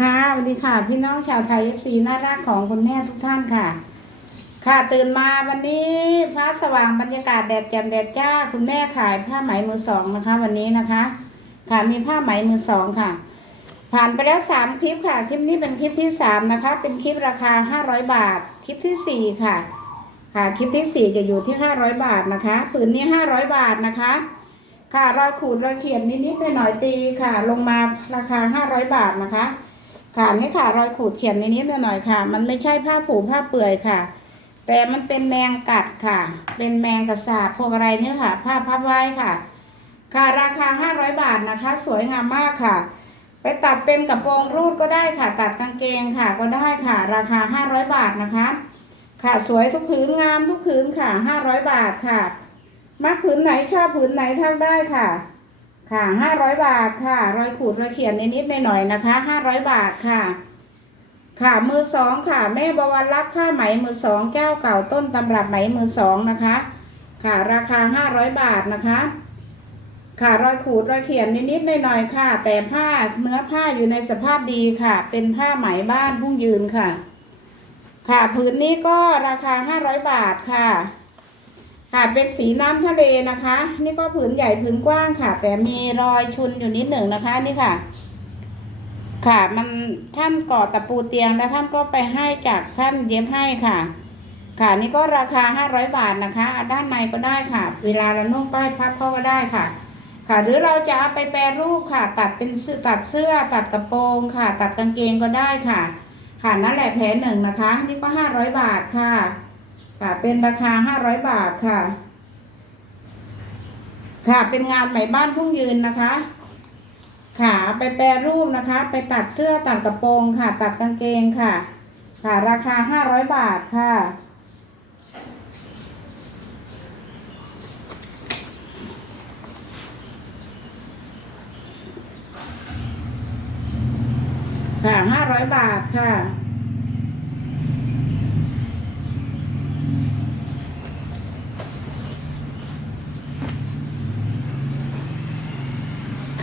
ค่ะสวัสดีค่ะ พี่น้องชาวไทยเอฟซีน่ารักของคุณแม่ทุกท่านค่ะ ค่ะตื่นมาวันนี้ฟ้าสว่างบรรยากาศแดดแจ่มแดดจ้า คุณแม่ขายผ้าไหมมือสองนะคะ วันนี้นะคะ ค่ะมีผ้าไหมมือสองค่ะ ผ่านไปแล้วสามคลิปค่ะ คลิปนี้เป็นคลิปที่สามนะคะ เป็นคลิปราคาห้าร้อยบาท คลิปที่สี่ค่ะ ค่ะคลิปที่สี่จะอยู่ที่ห้าร้อยบาทนะคะผืนนี้ห้าร้อยบาทนะคะค่ะรอยขูดรอยเขียนนิดๆหน่อยๆตีค่ะ ลงมาราคาห้าร้อยบาทนะคะ ค่ะนี่ค่ะ รอยขูดเขียนนิดๆหน่อยๆค่ะ มันไม่ใช่ผ้าผูผ้าเปื่อยค่ะ แต่มันเป็นแมงกัดค่ะ เป็นแมงกระสาบพวกอะไรนี่ค่ะ ผ้าพับไว้ค่ะ ค่ะราคาห้าร้อยบาทนะคะ สวยงามมากค่ะ ไปตัดเป็นกระโปรงรูดก็ได้ค่ะ ตัดกางเกงค่ะก็ได้ค่ะ ราคาห้าร้อยบาทนะคะ ค่ะสวยทุกผืนงามทุกผืนค่ะห้าร้อยบาทค่ะมักผืนไหนชอบผืนไหนทักได้ค่ะ ค่ะห้าร้อยบาทค่ะ รอยขูดรอยเขียนนิดๆหน่อยๆนะคะห้าร้อยบาทค่ะ ค่ะมือสองค่ะ แม่บวรรักผ้าไหมมือสองแก้วเก่าต้นตำรับไหมมือสองนะคะ ค่ะ ราคาห้าร้อยบาทนะคะค่ะรอยขูดรอยเขียนนิดๆหน่อยๆค่ะ แต่ผ้าเนื้อผ้าอยู่ในสภาพดีค่ะ เป็นผ้าไหมบ้านพุ่งยืนค่ะ ค่ะผืนนี้ก็ราคาห้าร้อยบาทค่ะ ค่ะเป็นสีน้ำทะเลนะคะ นี่ก็ผืนใหญ่ผืนกว้างค่ะ แต่มีรอยชุนอยู่นิดหนึ่งนะคะนี่ค่ะ ค่ะมันท่านก่อตะปูเตียงแล้วท่านก็ไปให้จากท่านเย็บให้ค่ะ ค่ะนี่ก็ราคาห้าร้อยบาทนะคะด้านในก็ได้ค่ะ เวลาเรานุ่งป้ายพับเข้าก็ได้ค่ะ ค่ะ หรือเราจะเอาไปแปรรูปค่ะ ตัดเป็นตัดเสื้อตัดกระโปรงค่ะ ตัดกางเกงก็ได้ค่ะ ค่ะนั่นแหละแผลหนึ่งนะคะ นี่ก็ห้าร้อยบาทค่ะ ค่ะ เป็นราคาห้าร้อยบาทค่ะ ค่ะ เป็นงานไหมบ้านพุ่งยืนนะคะ ค่ะ ไปแปรรูปนะคะ ไปตัดเสื้อตัดกระโปรงค่ะ ตัดกางเกงค่ะ ค่ะ ราคาห้าร้อยบาทค่ะค่ะห้าร้อยบาทค่ะ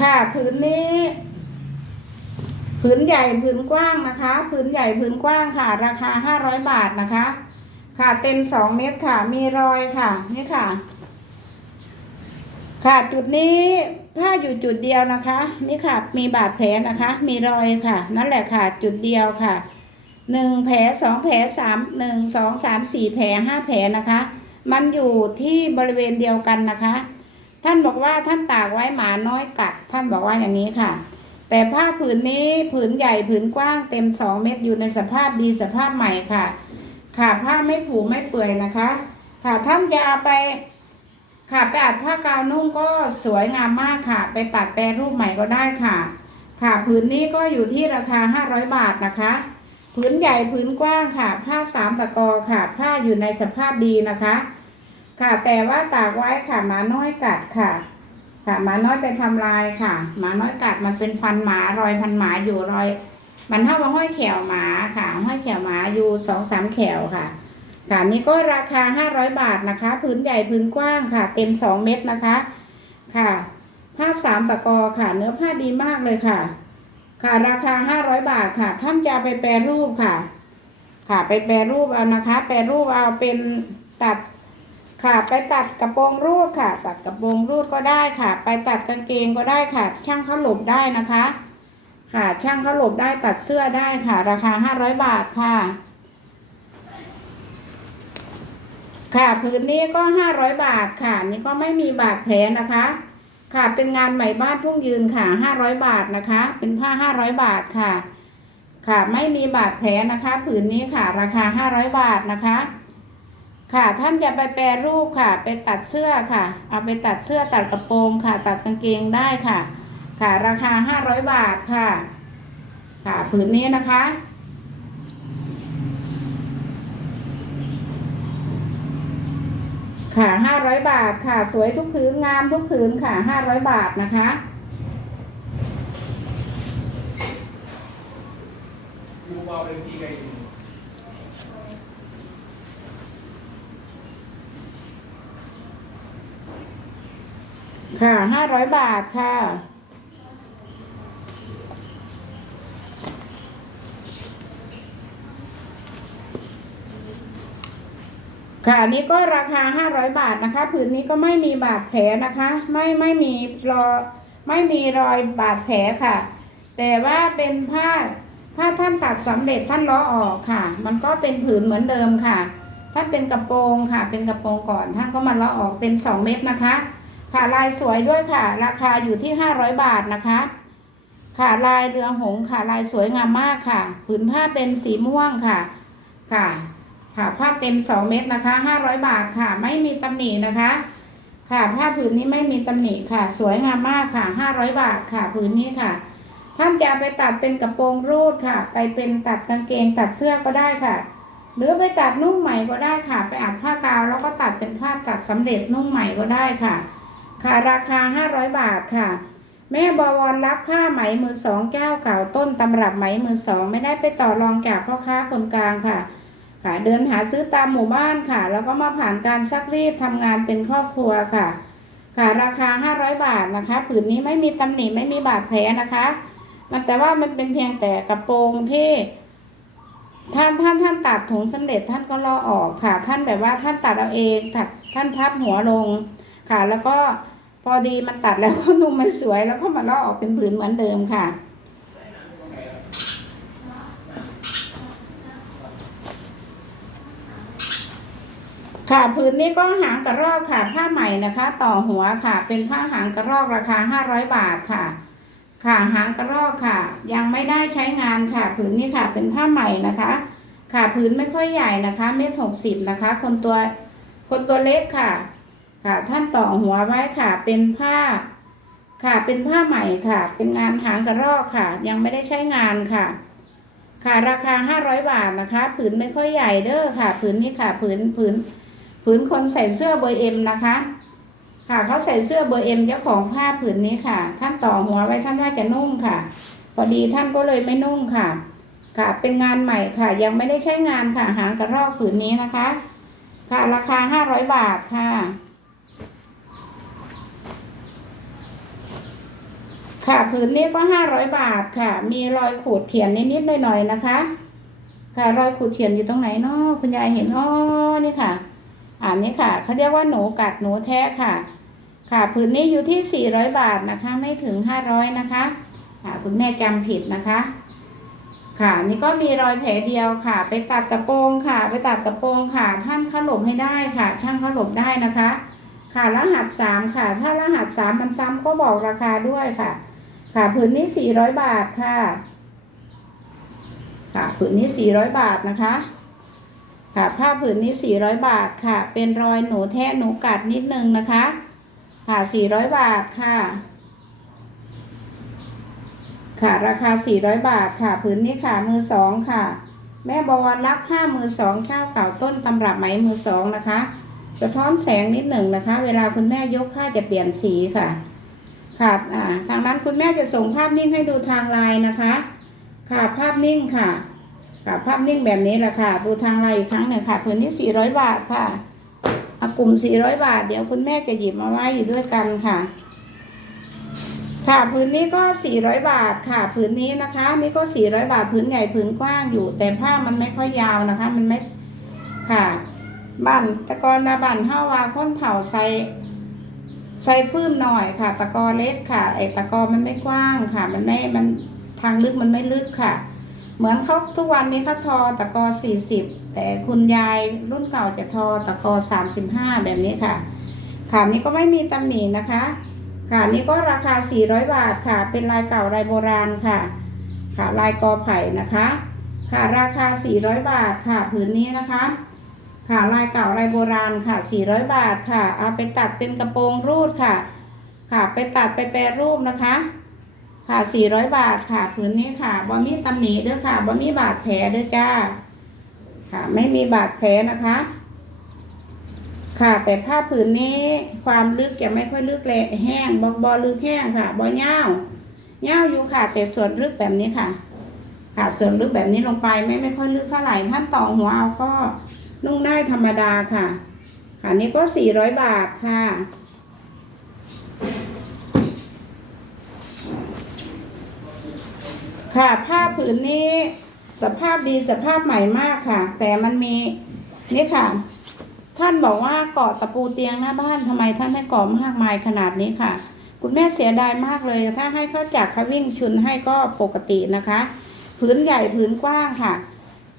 ค่ะผืนนี้ผืนใหญ่ผืนกว้างนะคะผืนใหญ่ผืนกว้างค่ะ ราคาห้าร้อยบาทนะคะ ค่ะเต็มสองเมตรค่ะ มีรอยค่ะ นี่ค่ะ ค่ะจุดนี้ถ้าอยู่จุดเดียวนะคะ นี่ค่ะ มีบาดแผลนะคะ มีรอยค่ะ นั่นแหละค่ะ จุดเดียวค่ะหนึ่งแผลสองแผลสามหนึ่งสองสามสี่แผลห้าแผลนะคะ มันอยู่ที่บริเวณเดียวกันนะคะ ท่านบอกว่าท่านตากไว้หมาน้อยกัด ท่านบอกว่าอย่างนี้ค่ะ แต่ผ้าผืนนี้ผืนใหญ่ผืนกว้างเต็มสองเมตรอยู่ในสภาพดีสภาพใหม่ค่ะ ค่ะผ้าไม่ผูไม่เปื่อยนะคะ ค่ะท่านจะเอาไปค่ะไปอัดผ้ากาวนุ่งก็สวยงามมากค่ะ ไปตัดแปรรูปใหม่ก็ได้ค่ะ ค่ะผืนนี้ก็อยู่ที่ราคาห้าร้อยบาทนะคะผืนใหญ่ผืนกว้างค่ะ ผ้าสามตะกอค่ะ ผ้าอยู่ในสภาพดีนะคะ ค่ะ แต่ว่าตากไว้ค่ะหมาน้อยกัดค่ะ ค่ะหมาน้อยไปทำลายค่ะหมาน้อยกัดมันเป็นฟันหมารอยฟันหมาอยู่รอย มันเท่ากับห้อยแขวหมาค่ะ ห้อยแขวหมาอยู่สองสามแขวค่ะค่ะนี่ก็ราคาห้าร้อยบาทนะคะพื้นใหญ่พื้นกว้างค่ะ เต็มสองเม็ดนะคะ ค่ะ ผ้าสามตะกอค่ะ เนื้อผ้าดีมากเลยค่ะ ค่ะราคาห้าร้อยบาทค่ะ ท่านจะไปแปรรูปค่ะ ค่ะไปแปรรูปเอานะคะ แปรรูปเอาเป็นตัด ค่ะ ไปตัดกระโปรงรูดค่ะ ตัดกระโปรงรูดก็ได้ค่ะ ไปตัดกางเกงก็ได้ค่ะ ช่างเขาหลบได้นะคะ ค่ะ ช่างเขาหลบได้ตัดเสื้อได้ค่ะ ราคาห้าร้อยบาทค่ะ ค่ะผืนนี้ก็ห้าร้อยบาทค่ะ นี่ก็ไม่มีบาดแผลนะคะ ค่ะ เป็นงานใหม่บ้านพุ่งยืนค่ะห้าร้อยบาทนะคะ เป็นผ้าห้าร้อยบาทค่ะ ค่ะ ไม่มีบาดแผลนะคะ ผืนนี้ค่ะ ราคาห้าร้อยบาทนะคะ ค่ะท่านจะไปแปรรูปค่ะ ไปตัดเสื้อค่ะ เอาไปตัดเสื้อตัดกระโปรงค่ะ ตัดกางเกงได้ค่ะ ค่ะ ราคาห้าร้อยบาทค่ะ ค่ะผืนนี้นะคะ ค่ะห้าร้อยบาทค่ะ สวยทุกผืนงามทุกผืนค่ะห้าร้อยบาทนะคะดูเบาเลยพี่ไง ค่ะห้าร้อยบาทค่ะ ค่ะอันนี้ก็ราคาห้าร้อยบาทนะคะผืนนี้ก็ไม่มีบาดแผลนะคะ ไม่ไม่มีรอยไม่มีรอยบาดแผลค่ะ แต่ว่าเป็นผ้าผ้าท่านตัดสำเร็จท่านล้อออกค่ะ มันก็เป็นผืนเหมือนเดิมค่ะ ท่านเป็นกระโปรงค่ะ เป็นกระโปรงก่อนท่านก็มาล้อออกเต็มสองเมตรนะคะ ค่ะลายสวยด้วยค่ะ ราคาอยู่ที่ห้าร้อยบาทนะคะ ค่ะลายเรือหงค่ะลายสวยงามมากค่ะ ผืนผ้าเป็นสีม่วงค่ะ ค่ะ ค่ะผ้าเต็มสองเม็ดนะคะห้าร้อยบาทค่ะ ไม่มีตำหนินะคะ ค่ะผ้าผืนนี้ไม่มีตำหนิค่ะ สวยงามมากค่ะห้าร้อยบาทค่ะ ผืนนี้ค่ะ ท่านจะไปตัดเป็นกระโปรงรูดค่ะ ไปเป็นตัดกางเกงตัดเสื้อก็ได้ค่ะหรือไปตัดนุ่งใหม่ก็ได้ค่ะ ไปอัดผ้ากาวแล้วก็ตัดเป็นผ้าตัดสำเร็จนุ่งใหม่ก็ได้ค่ะ ค่ะราคาห้าร้อยบาทค่ะ แม่บวรรับผ้าไหมมือสองแก้วเก่าต้นตำรับไหมมือสองไม่ได้ไปต่อรองจากพ่อค้าคนกลางค่ะ ค่ะ เดินหาซื้อตามหมู่บ้านค่ะ แล้วก็มาผ่านการซักรีดทำงานเป็นครอบครัวค่ะ ค่ะราคา 500 บาทนะคะ ผืนนี้ไม่มีตำหนิไม่มีบาดแผลนะคะมันแต่ว่ามันเป็นเพียงแต่กระโปรงที่ท่านท่านท่านตัดถุงสำเร็จท่านก็ลอออกค่ะ ท่านแบบว่าท่านตัดเอาเองตัดท่านพับหัวลง ค่ะ แล้วก็พอดีมันตัดแล้วก็นุ่มมันสวยแล้วก็มาลอกออกเป็นผืนเหมือนเดิมค่ะค่ะผืนนี้ก็หางกระรอกค่ะผ้าใหม่นะคะ ต่อหัวค่ะ เป็นผ้าหางกระรอกราคา500บาทค่ะ ค่ะหางกระรอกค่ะ ยังไม่ได้ใช้งานค่ะ ผืนนี้ค่ะ เป็นผ้าใหม่นะคะ ค่ะผืนไม่ค่อยใหญ่นะคะเมตรหกสิบนะคะ คนตัวคนตัวเล็กค่ะ ค่ะ ท่านต่อหัวไว้ค่ะ เป็นผ้า ค่ะ เป็นผ้าใหม่ค่ะ เป็นงานหางกระรอกค่ะ ยังไม่ได้ใช้งานค่ะ ค่ะราคา500บาทนะคะ ผืนไม่ค่อยใหญ่เด้อค่ะ ผืนนี้ค่ะ ผืนผืนผืนคนใส่เสื้อเบอร์เอ็มนะคะค่ะเขาใส่เสื้อเบอร์เอ็มเจ้าของผ้าผืนนี้ค่ะ ท่านต่อหัวไว้ท่านว่าจะนุ่งค่ะ พอดีท่านก็เลยไม่นุ่งค่ะ ค่ะเป็นงานใหม่ค่ะ ยังไม่ได้ใช้งานค่ะ หางกระรอกผืนนี้นะคะ ค่ะราคาห้าร้อยบาทค่ะ ค่ะผืนนี้ก็ห้าร้อยบาทค่ะ มีรอยขูดเขียนนิดๆหน่อยๆนะคะ ค่ะรอยขูดเขียนอยู่ตรงไหนเนาะคุณยายเห็นอ๋อนี่ค่ะอันนี้ค่ะเขาเรียกว่าหนูกัดหนูแท้ค่ะ ค่ะผืนนี้อยู่ที่400บาทนะคะ ไม่ถึง500นะคะค่ะคุณแม่จำผิดนะคะ ค่ะ นี่ก็มีรอยแผลเดียวค่ะ ไปตัดกระโปรงค่ะ ไปตัดกระโปรงค่ะท่านเขาหลบให้ได้ค่ะ ช่างเขาหลบได้นะคะ ค่ะรหัสสามค่ะ ถ้ารหัสสามมันซ้ำก็บอกราคาด้วยค่ะ ค่ะผืนนี้400บาทค่ะ ค่ะผืนนี้400บาทนะคะ ค่ะผ้าผืนนี้400บาทค่ะ เป็นรอยหนูแทะหนูกัดนิดนึงนะคะ ค่ะ400บาทค่ะ ค่ะราคา400บาทค่ะผืนนี้ค่ะมือสองค่ะ แม่บวรรักผ้ามือสองข้าวเก่าต้นตำรับไหมมือสองนะคะสะท้อนแสงนิดหนึ่งนะคะ เวลาคุณแม่ยกผ้าจะเปลี่ยนสีค่ะ ค่ะอ่าทางนั้นคุณแม่จะส่งภาพนิ่งให้ดูทางไลน์นะคะ ค่ะภาพนิ่งค่ะค่ะภาพนิ่งแบบนี้แหละค่ะ ดูทางไลน์อีกครั้งหนึ่งค่ะผืนนี้400บาทค่ะอะกลุ่ม400บาท เดี๋ยวคุณแม่จะหยิบมาไว้อยู่ด้วยกันค่ะ ค่ะผืนนี้ก็400บาทค่ะผืนนี้นะคะ นี่ก็400บาทผืนใหญ่ผืนกว้างอยู่ แต่ผ้ามันไม่ค่อยยาวนะคะ มันไม่ค่ะบ้านตะกอนนาบ้านห้าวาค้นเถ่าใส่ ใส่ฟืมหน่อยค่ะ ตะกอเล็กค่ะ ไอตะกอมันไม่กว้างค่ะ มันไม่มันทางลึกมันไม่ลึกค่ะ เหมือนเขาทุกวันนี้เขาทอตะกอสี่สิบแต่คุณยายรุ่นเก่าจะทอตะกอสามสิบห้าแบบนี้ค่ะ ค่ะนี่ก็ไม่มีตำหนินะคะ ค่ะนี่ก็ราคา400บาทค่ะ เป็นลายเก่าลายโบราณค่ะ ค่ะลายกอไผ่นะคะ ค่ะราคา400บาทค่ะผืนนี้นะคะ ค่ะลายเก่าลายโบราณค่ะ 400 บาทค่ะ เอาไปตัดเป็นกระโปรงรูดค่ะ ค่ะ ไปตัดไปแปรรูปนะคะ ค่ะ 400 บาทค่ะผืนนี้ค่ะบ่มีตำหนิด้วยค่ะบ่มีบาดแผลด้วยจ้า ค่ะ ไม่มีบาดแผลนะคะ ค่ะ แต่ผ้าผืนนี้ความลึกจะไม่ค่อยลึกแรงแห้งบอบอลึกแห้งค่ะบอเง่าเง่าอยู่ค่ะ แต่ส่วนลึกแบบนี้ค่ะ ค่ะส่วนลึกแบบนี้ลงไปไม่ไม่ค่อยลึกเท่าไหร่ท่านต่อหัวเอาก็ นุ่งได้ธรรมดาค่ะ ค่ะนี่ก็ 400 บาทค่ะ ค่ะผ้าผืนนี้สภาพดีสภาพใหม่มากค่ะ แต่มันมีนี่ค่ะ ท่านบอกว่าเกาะตะปูเตียงหน้าบ้านทำไมท่านให้เกาะมากมายขนาดนี้ค่ะ คุณแม่เสียดายมากเลย ถ้าให้เขาจักขวิ่งชุนให้ก็ปกตินะคะผืนใหญ่ผืนกว้างค่ะ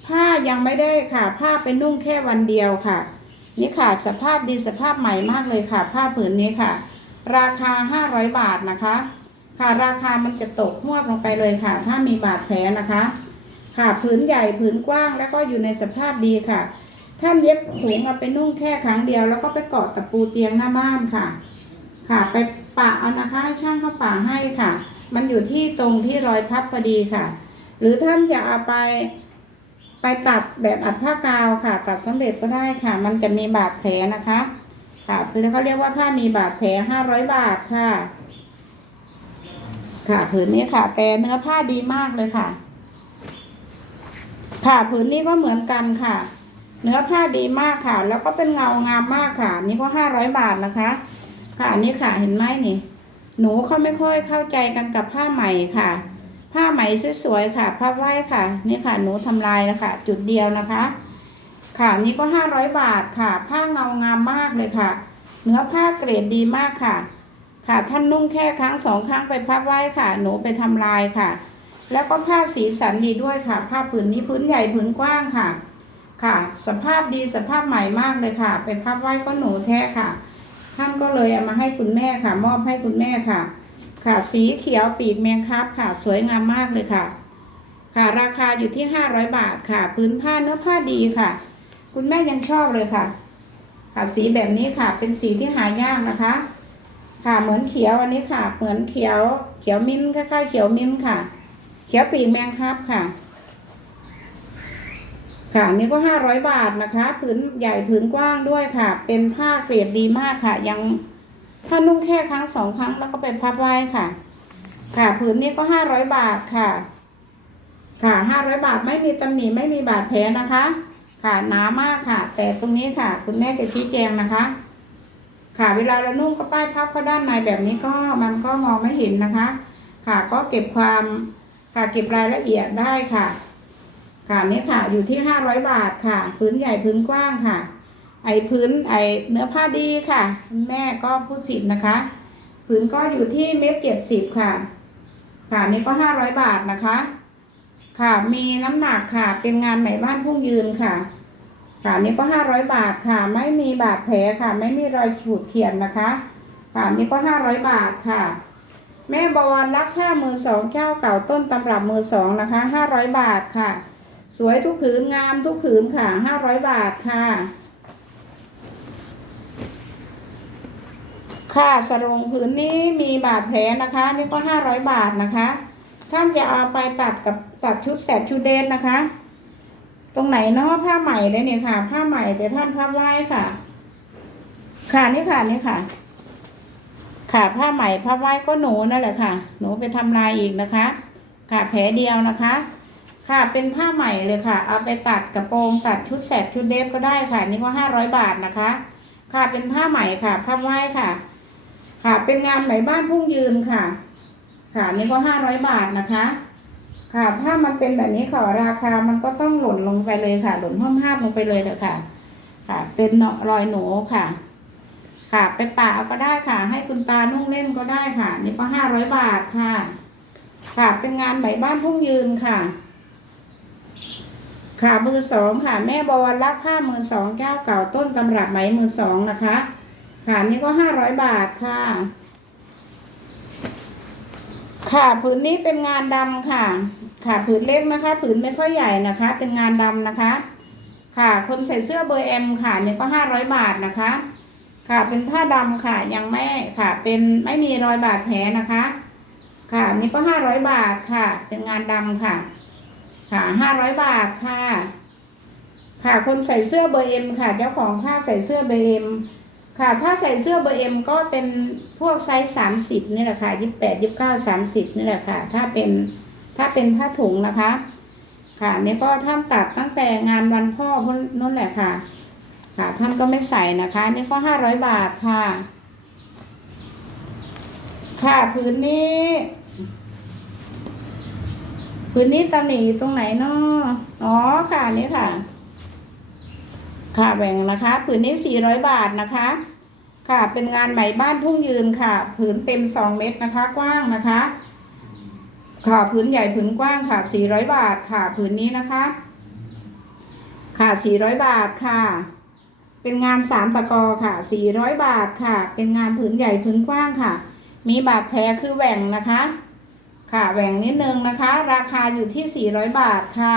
ผ้ายังไม่ได้ค่ะ ผ้าเป็นนุ่งแค่วันเดียวค่ะ นี่ค่ะสภาพดีสภาพใหม่มากเลยค่ะ ผ้าผืนนี้ค่ะ ราคา 500 บาทนะคะ ค่ะราคามันจะตกหวลงไปเลยค่ะ ถ้ามีบาดแผลนะคะ ค่ะผืนใหญ่ผืนกว้างแล้วก็อยู่ในสภาพดีค่ะ ท่านเย็บถุงเอาไปนุ่งแค่ครั้งเดียว แล้วก็ไปกาะตะปูเตียงหน้าบ้านค่ะ ค่ะไปปะเอานะคะให้ช่างเขาปะให้ค่ะ มันอยู่ที่ตรงที่รอยพับพอดีค่ะ หรือท่านอยากเอาไป ไปตัดแบบอัดผ้ากาวค่ะ ตัดสำเร็จก็ได้ค่ะ มันจะมีบาดแผลนะคะ ค่ะคือเขาเรียกว่าผ้ามีบาดแผลห้าร้อยบาทค่ะ ค่ะผืนนี้ค่ะ แต่เนื้อผ้าดีมากเลยค่ะ ค่ะผืนนี้ก็เหมือนกันค่ะ เนื้อผ้าดีมากค่ะ แล้วก็เป็นเงางามมากค่ะ นี่ก็ห้าร้อยบาทนะคะ ค่ะนี่ค่ะเห็นไหมนี่ หนูเขาไม่ค่อยเข้าใจกันกับผ้าไหม่ค่ะ ผ้าไหมสวยๆค่ะผ้าไหว้ค่ะ นี่ค่ะหนูทำลายนะคะจุดเดียวนะคะ ค่ะนี่ก็ห้าร้อยบาทค่ะ ผ้าเงางามมากเลยค่ะ เนื้อผ้าเกรดดีมากค่ะ ค่ะท่านนุ่งแค่ครั้งสองครั้งไปพับไหว้ค่ะ หนูไปทำลายค่ะ แล้วก็ผ้าสีสันดีด้วยค่ะ ผ้าผืนนี้พื้นใหญ่ผืนกว้างค่ะ ค่ะ สภาพดีสภาพใหม่มากเลยค่ะ ไปพับไหว้ก็หนูแท้ค่ะ ท่านก็เลยเอามาให้คุณแม่ค่ะ มอบให้คุณแม่ค่ะ ค่ะ สีเขียวปีกแมงคับค่ะ สวยงามมากเลยค่ะ ค่ะ ราคาอยู่ที่ห้าร้อยบาทค่ะ พื้นผ้าเนื้อผ้าดีค่ะ คุณแม่ยังชอบเลยค่ะ ค่ะ สีแบบนี้ค่ะ เป็นสีที่หายากนะคะ ค่ะ เหมือนเขียวอันนี้ค่ะ เหมือนเขียว เขียวมิ้นคล้ายๆเขียวมิ้นค่ะ เขียวปีกแมงคับค่ะค่ะนนี่ก็ห้าร้อยบาทนะคะ ผืนใหญ่ผืนกว้างด้วยค่ะ เป็นผ้าเกรดดีมากค่ะ ยัง ถ้านุ่งแค่ครั้งสองครั้งแล้วก็ไปพับไว้ค่ะ ค่ะผืนนี้ก็ห้าร้อยบาทค่ะ ค่ะห้าร้อยบาทไม่มีตำหนิไม่มีบาดแผลนะคะ ค่ะหนามากค่ะ แต่ตรงนี้ค่ะ คุณแม่จะชี้แจงนะคะ ค่ะเวลาเรานุ่งก็ป้ายพับเข้าด้านในแบบนี้ก็มันก็มองไม่เห็นนะคะ ค่ะก็เก็บความค่ะเก็บรายละเอียดได้ค่ะ ค่ะนี่ค่ะอยู่ที่ห้าร้อยบาทค่ะ พื้นใหญ่พื้นกว้างค่ะ ไอพื้นไอเนื้อผ้าดีค่ะ แม่ก็พูดผิดนะคะ พื้นก็อยู่ที่เมตรเจ็ดสิบค่ะ ค่ะนี่ก็ห้าร้อยบาทนะคะ ค่ะมีน้ำหนักค่ะ เป็นงานไหมบ้านพุ่งยืนค่ะ ค่ะนี่ก็ห้าร้อยบาทค่ะ ไม่มีบาดแผลค่ะ ไม่มีรอยฉูดเขียนนะคะ ค่ะนี่ก็ห้าร้อยบาทค่ะ แม่บวรรักผ้ามือสองเจ้าเก่าต้นตำรับมือสองนะคะห้าร้อยบาทค่ะ สวยทุกผืนงามทุกผืนค่ะห้าร้อยบาทค่ะ ค่ะสรงผืนนี้มีบาดแผลนะคะนี่ก็ห้าร้อยบาทนะคะ ท่านจะเอาไปตัดกับตัดชุดแสกชุดเดนนะคะ ตรงไหนเนาะผ้าใหม่เลยเนี่ยค่ะ ผ้าใหม่เดี๋ยวท่านพับไว้ค่ะ ค่ะนี่ค่ะนี่ค่ะ ค่ะผ้าใหม่ผ้าไว้ก็หนูนั่นแหละค่ะ หนูไปทำลายอีกนะคะ ค่ะแผลเดียวนะคะ ค่ะเป็นผ้าใหม่เลยค่ะ เอาไปตัดกระโปรงตัดชุดแสกชุดเดฟก็ได้ค่ะ นี่ก็ห้าร้อยบาทนะคะ ค่ะเป็นผ้าใหม่ค่ะผ้าไว้ค่ะ ค่ะ เป็นงานไหมบ้านพุ่งยืนค่ะ ค่ะนี่ก็ห้าร้อยบาทนะคะ ค่ะ ถ้ามันเป็นแบบนี้ค่ะราคามันก็ต้องหล่นลงไปเลยค่ะ หล่นห้อมห้าบลงไปเลยเถอะค่ะ ค่ะ เป็นเนาะรอยหนูค่ะ ค่ะ ไปป่าเอาก็ได้ค่ะ ให้คุณตานุ่งเล่นก็ได้ค่ะ นี่ก็ห้าร้อยบาทค่ะ ค่ะ เป็นงานไหมบ้านพุ่งยืนค่ะค่ะมือสองค่ะ แม่บวรรักผ้ามือสองแก้วเก่าต้นตำรับไหมมือสองนะคะ ค่ะนี่ก็ห้าร้อยบาทค่ะ ค่ะผืนนี้เป็นงานดำค่ะ ค่ะผืนเล็กนะคะ ผืนไม่ค่อยใหญ่นะคะ เป็นงานดำนะคะ ค่ะคนใส่เสื้อเบอร์เอ็มค่ะนี่ก็ห้าร้อยบาทนะคะ ค่ะเป็นผ้าดำค่ะยังไม่ค่ะเป็นไม่มีรอยบาดแผลนะคะ ค่ะนี่ก็ห้าร้อยบาทค่ะ เป็นงานดำค่ะ ค่ะห้าร้อยบาทค่ะ ค่ะคนใส่เสื้อเบอร์เอ็มค่ะ เจ้าของผ้าใส่เสื้อเบอร์เอ็ม ค่ะถ้าใส่เสื้อเบอร์เอ็มก็เป็นพวกไซส์สามสิบนี่แหละค่ะยี่สิบแปดยี่สิบเก้าสามสิบนี่แหละค่ะ ถ้าเป็นถ้าเป็นผ้าถุงนะคะ ค่ะนี่ก็ท่านตัดตั้งแต่งานวันพ่อนู่นแหละค่ะ ค่ะท่านก็ไม่ใส่นะคะ นี่ก็ห้าร้อยบาทค่ะ ค่ะผืนนี้ผืนนี้ตำหนิอยู่ตรงไหนเนาะอ๋อค่ะนี่ค่ะ ค่ะแหว่งนะคะผืนนี้ 400 บาทนะคะ ค่ะเป็นงานไหมบ้านทุ่งยืนค่ะ ผืนเต็ม 2 เมตรนะคะ กว้างนะคะ ค่ะผืนใหญ่ผืนกว้างค่ะ 400 บาทค่ะผืนนี้นะคะ ค่ะ 400 บาทค่ะ เป็นงานสามตะกอค่ะ 400 บาทค่ะ เป็นงานผืนใหญ่ผืนกว้างค่ะ มีบาดแผลคือแหว่งนะคะ ค่ะแหว่งนิดนึงนะคะ ราคาอยู่ที่ 400 บาทค่ะ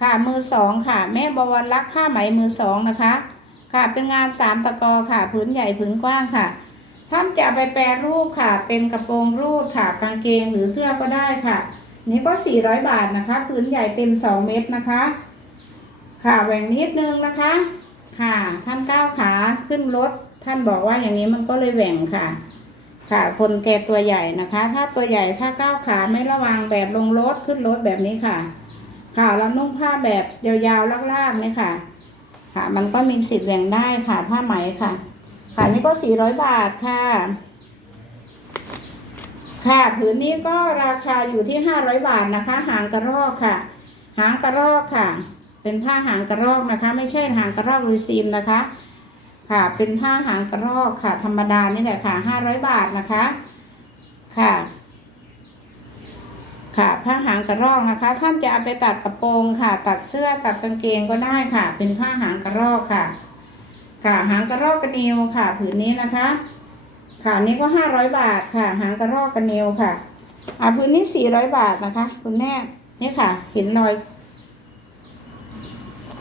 ค่ะมือสองค่ะ แม่บวรรักผ้าไหมมือสองนะคะ ค่ะเป็นงานสามตะกอค่ะผืนใหญ่ผืนกว้างค่ะ ท่านจะไปแปรรูปค่ะ เป็นกระโปรงรูดค่ะ กางเกงหรือเสื้อก็ได้ค่ะ นี่ก็400บาทนะคะผืนใหญ่เต็ม2เมตรนะคะ ค่ะแหว่งนิดนึงนะคะ ค่ะท่านก้าวขาขึ้นรถ ท่านบอกว่าอย่างนี้มันก็เลยแหว่งค่ะค่ะคนแก่ตัวใหญ่นะคะ ถ้าตัวใหญ่ถ้าก้าวขาไม่ระวังแบบลงรถขึ้นรถแบบนี้ค่ะ ค่ะแล้วนุ่งผ้าแบบยาวๆลากๆเนี่ยค่ะ ค่ะ มันก็มีสิทธิ์แหว่งได้ค่ะ ผ้าไหมค่ะ ค่ะนี่ก็400บาทค่ะ ค่ะผืนนี้ก็ราคาอยู่ที่500บาทนะคะ หางกระรอกค่ะ หางกระรอกค่ะ เป็นผ้าหางกระรอกนะคะ ไม่ใช่หางกระรอกลุยซีมนะคะ ค่ะ เป็นผ้าหางกระรอกค่ะ ธรรมดานี่แหละค่ะ500บาทนะคะ ค่ะ ค่ะผ้าหางกระรอกนะคะ ท่านจะเอาไปตัดกระโปรงค่ะ ตัดเสื้อตัดกางเกงก็ได้ค่ะ เป็นผ้าหางกระรอกค่ะ ค่ะหางกระรอกกระเนียวค่ะ ผืนนี้นะคะ ค่ะนี่ก็ห้าร้อยบาทค่ะ หางกระรอกกระเนียวค่ะอ่าผืนนี้สี่ร้อยบาทนะคะ คุณแม่นี่ค่ะ เห็นรอย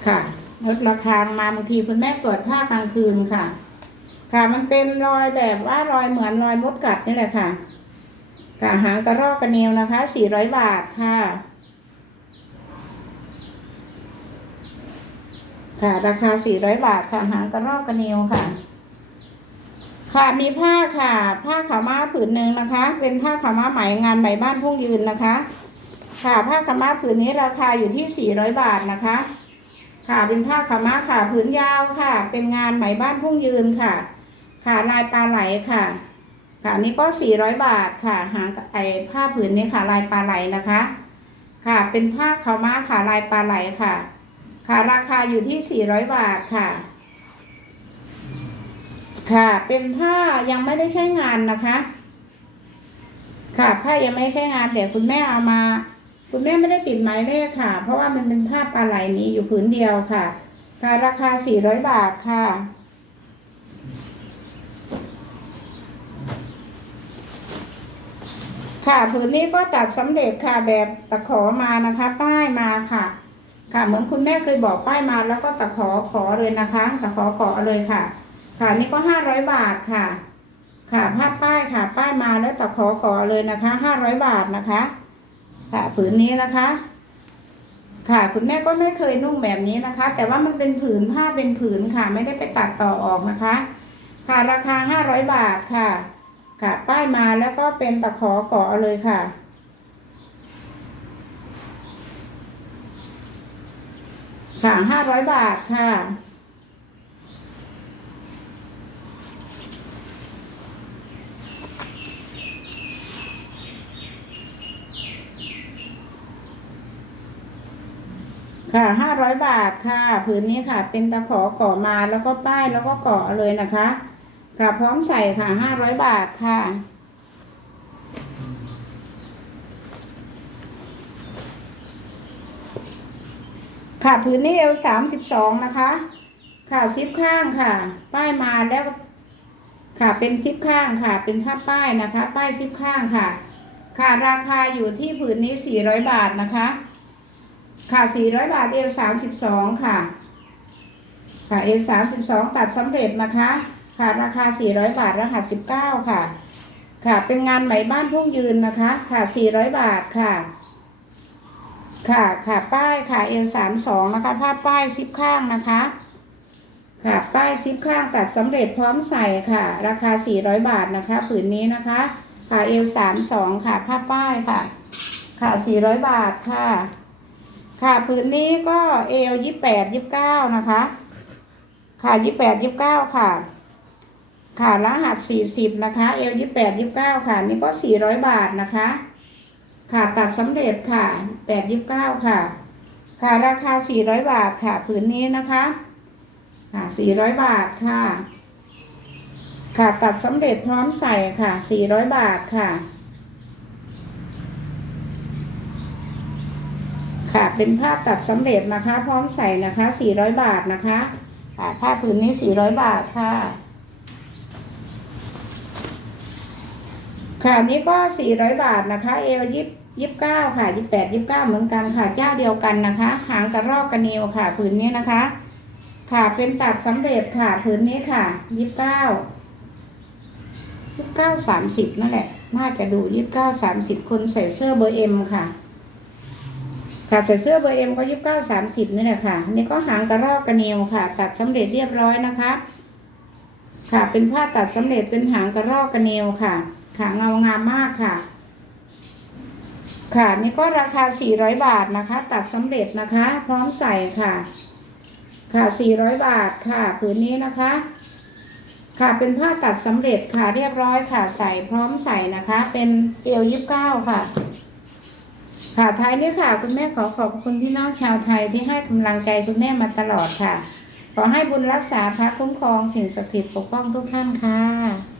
ค่ะลดราคามาบางทีคุณแม่ตรวจผ้ากลางคืนค่ะ ค่ะมันเป็นรอยแบบว่ารอยเหมือนรอยมดกัดนี่แหละค่ะ ค่ะหางกระรอกกระเนียวนะคะ400บาทค่ะ ค่ะ ราคา400บาทค่ะหางกระรอกกระเนียวค่ะ ค่ะมีผ้าค่ะ ผ้าขาวม้าผืนหนึ่งนะคะ เป็นผ้าขาวม้าไหมงานไหมบ้านพุ่งยืนนะคะ ค่ะผ้าขาวม้าผืนนี้ราคาอยู่ที่400บาทนะคะ ค่ะเป็นผ้าขาวม้าค่ะผืนยาวค่ะ เป็นงานไหมบ้านพุ่งยืนค่ะ ค่ะลายปลาไหลค่ะ ค่ะนี่ก็ 400 บาทค่ะ หางไอผ้าผืนนี้ค่ะ ลายปลาไหลนะคะ ค่ะ เป็นผ้าขาวม้าค่ะลายปลาไหลค่ะ ค่ะราคาอยู่ที่ 400 บาทค่ะ ค่ะ เป็นผ้ายังไม่ได้ใช้งานนะคะ ค่ะผ้ายังไม่ใช้งานแต่คุณแม่เอามา คุณแม่ไม่ได้ติดหมายเลขค่ะ เพราะว่ามันเป็นผ้าปลาไหลมีอยู่ผืนเดียวค่ะ ค่ะราคา 400 บาทค่ะ ค่ะผืนนี้ก็ตัดสำเร็จค่ะแบบตะขอมานะคะ ป้ายมาค่ะ ค่ะเหมือนคุณแม่เคยบอกป้ายมาแล้วก็ตะขอขอเลยนะคะตะขอเกาะเลยค่ะ ค่ะนี่ก็ห้าร้อยบาทค่ะ ค่ะภาพป้ายค่ะ ป้ายมาแล้วตะขอเกาะเลยนะคะห้าร้อยบาทนะคะ ค่ะผืนนี้นะคะ ค่ะคุณแม่ก็ไม่เคยนุ่งแบบนี้นะคะ แต่ว่ามันเป็นผืนผ้าเป็นผืนค่ะ ไม่ได้ไปตัดต่อออกนะคะ ค่ะราคาห้าร้อยบาทค่ะ ค่ะป้ายมาแล้วก็เป็นตะขอเกาะเลยค่ะ ค่ะห้าร้อยบาทค่ะ ค่ะห้าร้อยบาทค่ะ ผืนนี้ค่ะ เป็นตะขอเกาะมาแล้วก็ป้ายแล้วก็เกาะเลยนะคะ ค่ะพร้อมใส่ค่ะห้าร้อยบาทค่ะ ค่ะผืนนี้เอวสามสิบสองนะคะ ค่ะซิปข้างค่ะ ป้ายมาแล้ว ค่ะเป็นซิปข้างค่ะ เป็นผ้าป้ายนะคะ ป้ายซิปข้างค่ะ ค่ะราคาอยู่ที่ผืนนี้สี่ร้อยบาทนะคะ ค่ะสี่ร้อยบาทเอวสามสิบสองค่ะ ค่ะเอฟสามสิบสองตัดสำเร็จนะคะ ค่ะราคาสี่ร้อยบาทรหัสสิบเก้าค่ะ ค่ะเป็นงานไหมบ้านพุ่งยืนนะคะ ค่ะสี่ร้อยบาทค่ะ ค่ะค่ะป้ายค่ะเอลสามสองนะคะผ้าป้ายซิปข้างนะคะ ค่ะป้ายซิปข้างตัดสำเร็จพร้อมใส่ค่ะ ราคาสี่ร้อยบาทนะคะผืนนี้นะคะค่ะเอลสามสองค่ะผ้าป้ายค่ะ ค่ะสี่ร้อยบาทค่ะ ค่ะผืนนี้ก็เอลยี่แปดยี่เก้านะคะ ค่ะยี่แปดยี่เก้าค่ะ ค่ะรหัสสี่สิบนะคะเอลยี่แปดยี่เก้าค่ะ นี่ก็สี่ร้อยบาทนะคะ ค่ะตัดสำเร็จค่ะแปดยี่เก้าค่ะ ค่ะราคาสี่ร้อยบาทค่ะผืนนี้นะคะค่ะสี่ร้อยบาทค่ะ ค่ะตัดสำเร็จพร้อมใส่ค่ะสี่ร้อยบาทค่ะค่ะเป็นผ้าตัดสำเร็จนะคะ พร้อมใส่นะคะสี่ร้อยบาทนะคะค่ะผ้าผืนนี้สี่ร้อยบาทค่ะ ค่ะอันนี้ก็สี่ร้อยบาทนะคะเอวยิบยิบเก้าค่ะยิบแปดยิบเก้าเหมือนกันค่ะเจ้าเดียวกันนะคะ หางกระรอกกระเนียวค่ะผืนนี้นะคะ ค่ะเป็นตัดสำเร็จค่ะผืนนี้ค่ะยิบเก้ายิบเก้าสามสิบนั่นแหละ น่าจะดูยิบเก้าสามสิบคนใส่เสื้อเบอร์เอ็มค่ะ ค่ะใส่เสื้อเบอร์เอ็มก็ยี่สิบเก้าสามสิบนี่แหละค่ะนี่ก็หางกระรอกกระเนียวค่ะ ตัดสำเร็จเรียบร้อยนะคะ ค่ะเป็นผ้าตัดสำเร็จเป็นหางกระรอกกระเนียวค่ะ ค่ะเงางามมากค่ะ ค่ะนี่ก็ราคา 400 บาทนะคะ ตัดสำเร็จนะคะ พร้อมใส่ค่ะ ค่ะ 400 บาทค่ะผืนนี้นะคะ ค่ะเป็นผ้าตัดสำเร็จค่ะเรียบร้อยค่ะ ใส่พร้อมใส่นะคะ เป็นเอวยี่สิบเก้าค่ะค่ะท้ายนี้ค่ะ คุณแม่ขอขอบคุณพี่น้องชาวไทยที่ให้กำลังใจคุณแม่มาตลอดค่ะ ขอให้บุญรักษาพระคุ้มครองสิ่งศักดิ์สิทธิ์ปกป้องทุกท่านค่ะ